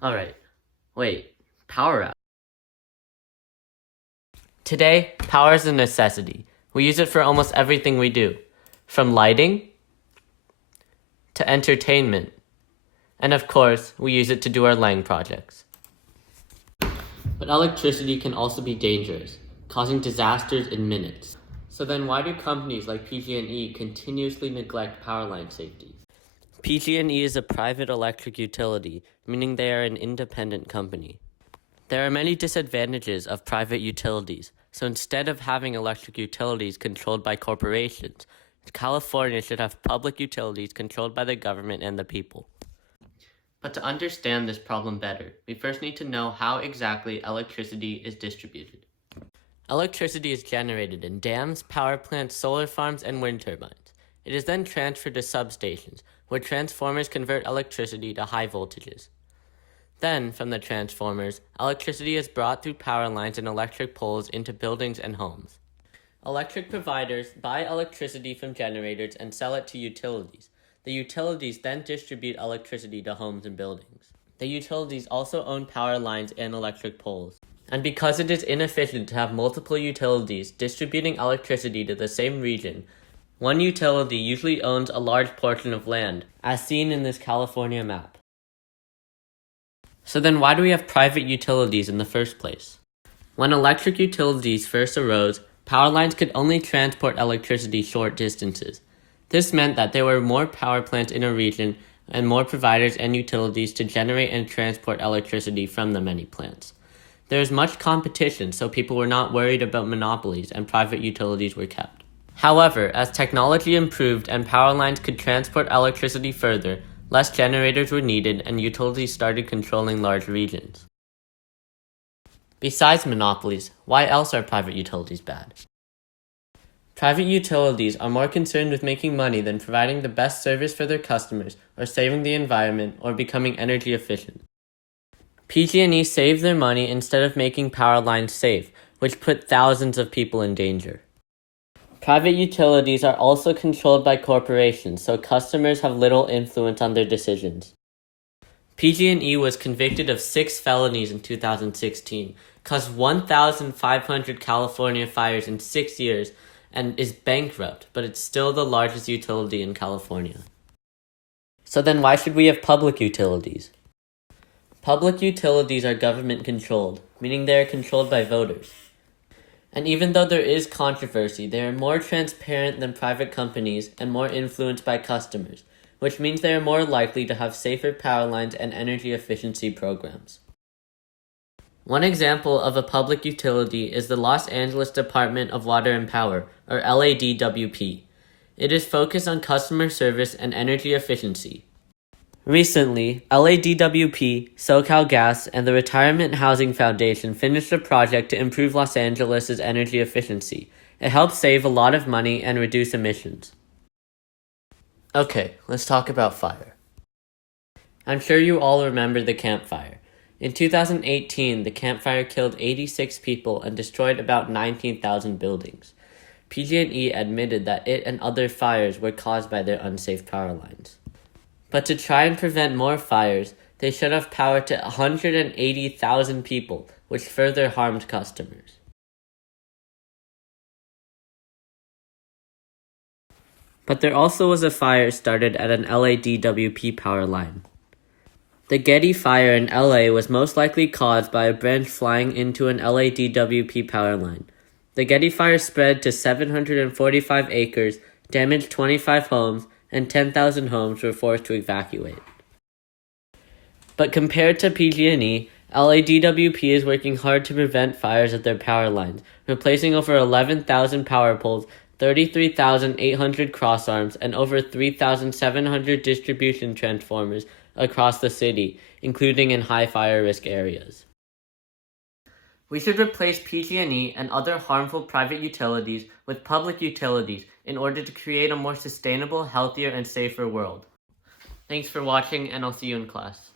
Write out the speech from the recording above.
Alright, wait, power out. Today, power is a necessity. We use it for almost everything we do, from lighting to entertainment. And of course, we use it to do our Lang projects. But electricity can also be dangerous, causing disasters in minutes. So then why do companies like PG&E continuously neglect power line safety? PG&E is a private electric utility, meaning they are an independent company. There are many disadvantages of private utilities, so instead of having electric utilities controlled by corporations, California should have public utilities controlled by the government and the people. But to understand this problem better, we first need to know how exactly electricity is distributed. Electricity is generated in dams, power plants, solar farms, and wind turbines. It is then transferred to substations, where transformers convert electricity to high voltages. Then, from the transformers, electricity is brought through power lines and electric poles into buildings and homes. Electric providers buy electricity from generators and sell it to utilities. The utilities then distribute electricity to homes and buildings. The utilities also own power lines and electric poles. And because it is inefficient to have multiple utilities distributing electricity to the same region, one utility usually owns a large portion of land, as seen in this California map. So then why do we have private utilities in the first place? When electric utilities first arose, power lines could only transport electricity short distances. This meant that there were more power plants in a region and more providers and utilities to generate and transport electricity from the many plants. There was much competition, so people were not worried about monopolies and private utilities were kept. However, as technology improved and power lines could transport electricity further, less generators were needed and utilities started controlling large regions. Besides monopolies, why else are private utilities bad? Private utilities are more concerned with making money than providing the best service for their customers or saving the environment or becoming energy efficient. PG&E saved their money instead of making power lines safe, which put thousands of people in danger. Private utilities are also controlled by corporations, so customers have little influence on their decisions. PG&E was convicted of 6 felonies in 2016, caused 1,500 California fires in 6 years, and is bankrupt, but it's still the largest utility in California. So then why should we have public utilities? Public utilities are government-controlled, meaning they are controlled by voters. And even though there is controversy, they are more transparent than private companies and more influenced by customers, which means they are more likely to have safer power lines and energy efficiency programs. One example of a public utility is the Los Angeles Department of Water and Power, or LADWP. It is focused on customer service and energy efficiency. Recently, LADWP, SoCalGas, and the Retirement Housing Foundation finished a project to improve Los Angeles' energy efficiency. It helps save a lot of money and reduce emissions. Okay, let's talk about fire. I'm sure you all remember the Camp Fire. In 2018, the Camp Fire killed 86 people and destroyed about 19,000 buildings. PG&E admitted that it and other fires were caused by their unsafe power lines. But to try and prevent more fires, they shut off power to 180,000 people, which further harmed customers. But there also was a fire started at an LADWP power line. The Getty Fire in LA was most likely caused by a branch flying into an LADWP power line. The Getty Fire spread to 745 acres, damaged 25 homes, and 10,000 homes were forced to evacuate. But compared to PG&E, LADWP is working hard to prevent fires at their power lines, replacing over 11,000 power poles, 33,800 crossarms, and over 3,700 distribution transformers across the city, including in high fire risk areas. We should replace PG&E and other harmful private utilities with public utilities in order to create a more sustainable, healthier, and safer world. Thanks for watching, and I'll see you in class.